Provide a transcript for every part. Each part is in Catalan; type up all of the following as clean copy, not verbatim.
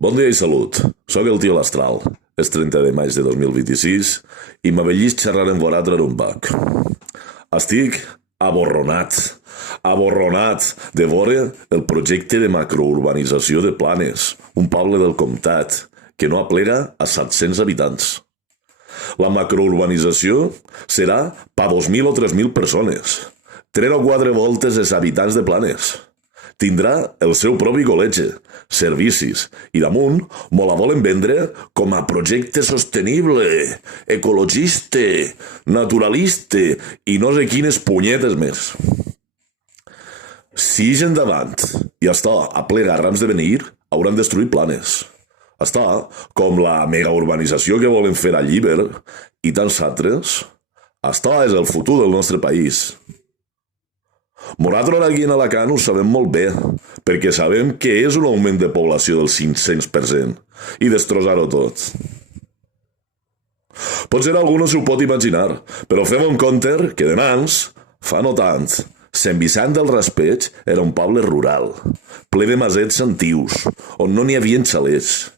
Bon dia i salut. Soc el tio L'Astral. És 30 de maig de 2026 i m'avellis xerrar en voratre un bac. Estic aborronat de veure el projecte de macrourbanització de Planes, un poble del comtat que no aplega a 700 habitants. La macrourbanització serà pa 2.000 o 3.000 persones, 3 o 4 voltes els habitants de Planes. Tindrà el seu propi col·legi, servicis, i damunt me la volen vendre com a projecte sostenible, ecologista, naturalista i no sé quines punyetes més. Si ix endavant i està a ple garrams de venir, hauran destruït Planes. Està com la megaurbanització que volen fer a Llíber i tants altres. Està és el futur del nostre país. Nosaltres aquí en Alacant ho sabem molt bé, perquè sabem que és un augment de població del 500% i destrossar-ho tot. Potser algú no s'ho pot imaginar, però fem un compte que de mans, fa no tant, Sant Vicent del Raspeig era un poble rural, ple de masets antius, on no n'hi havia xalers,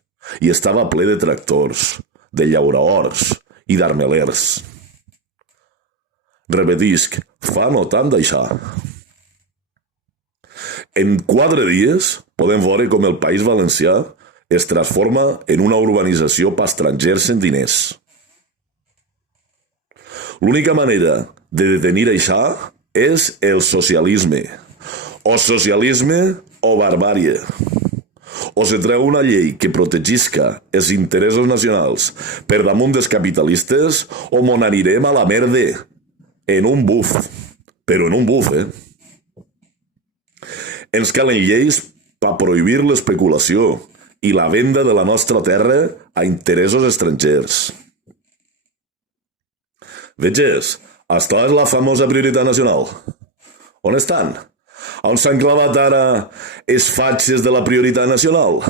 i estava ple de tractors, de llauraors i d'armelers. Repetisc, fa no tant d'això. En 4 dies podem veure com el País Valencià es transforma en una urbanització per estrangers en diners. L'única manera de detenir això és el socialisme. O socialisme o barbàrie. O se treu una llei que protegisca els interessos nacionals per damunt dels capitalistes o mon anirem a la merda. En un buf. Però en un buf, Ens calen lleis per prohibir l'especulació i la venda de la nostra terra a interessos estrangers. Veges, aquesta és la famosa prioritat nacional. On estan? On s'han clavat ara els fatxes de la prioritat nacional?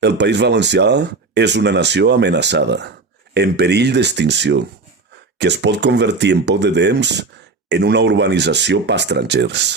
El País Valencià és una nació amenaçada, en perill d'extinció, que es pot convertir en poc de temps en una urbanització per estrangers.